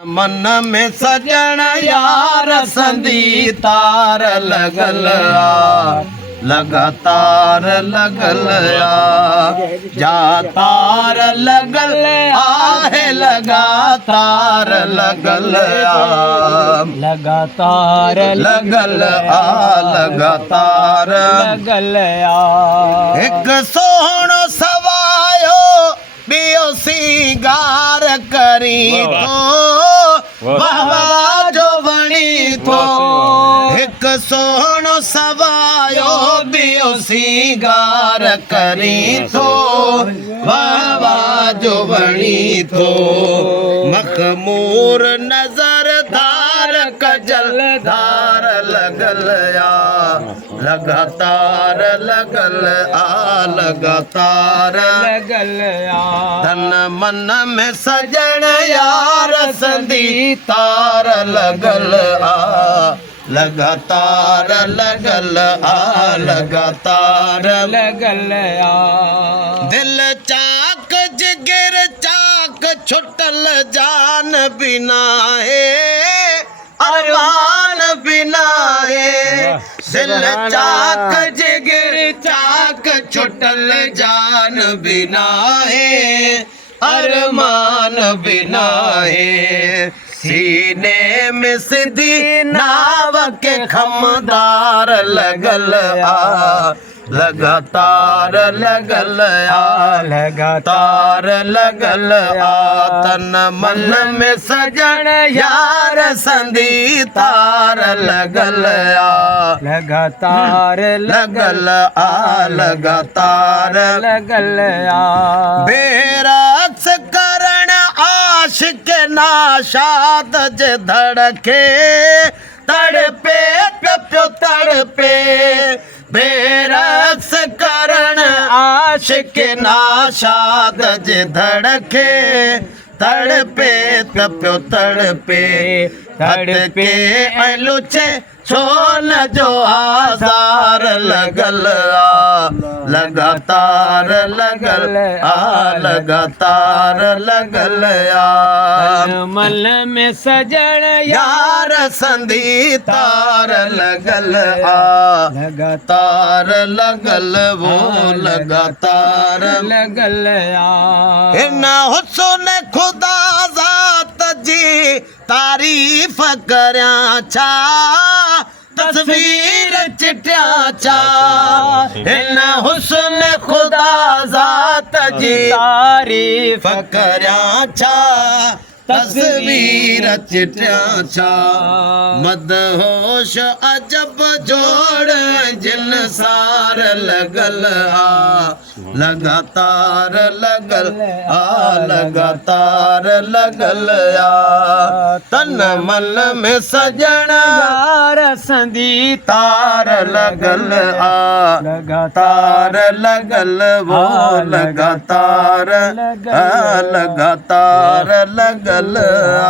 मन में सजण यार संदी तार लगल आ, लगातार लगल आ, जा तार लगल आहे लगातार लगल आ, लगातार लगल आ, लगातार लगल आ। एक सोहणो सवायो बियो सिंगार करी तो वाह जो वणी तो एक सोहणो सवायो बियो सिंगार करी तो वाह जो वणी तो मखमूर नजर धार कजल धार लगल आ, लगातार लगल आ, लगातार लगल आ। धन मन में सजण यार संदी तार लगल आ, लगातार लगल आ, लगातार लगल आ। दिल चाक जिगर चाक छुटल जान बिना है अरमान बिना है दिल चाक जिगर चाक छुटल जान बिना है अरमान बिना है सीने में सिद्धि नाव के खमदार लगल आ, लगातार लगल आ, लगातार लगल आ। तन मन में सजण यार संदी तार लगल आ, लगातार लगल आ, लगातार लगल आ। बेरक्स करण आशिक नाशाद जे धड़के तड़पे प्यो तड़पे बेरक्स करण आशिक नाशाद जे धड़के तड़पे प्यो तड़पे तड़पे लुचे छोन जो आजार लगल आ, लगातार लगल आ, लगातार लगल आ। मन में सजण यार संदी तार लगल आ, लगातार लगल वो लगातार लगल आ। इन हुस्न खुदा ज़ात जी तारीफ करया छा तस्वीर चिट्या चा इन हुस्न खुदा ज़ात जी तारीफ करया छा तस्वीर चिट्या छा मदहोश अजब जोड़ जिन सार लगल आ, लगातार लगल आ, लगातार लगल आ। तन मन में सजण यार संदी तार लगल आ, लगातार लगल वो लगातार आ, लगातार लगल आ।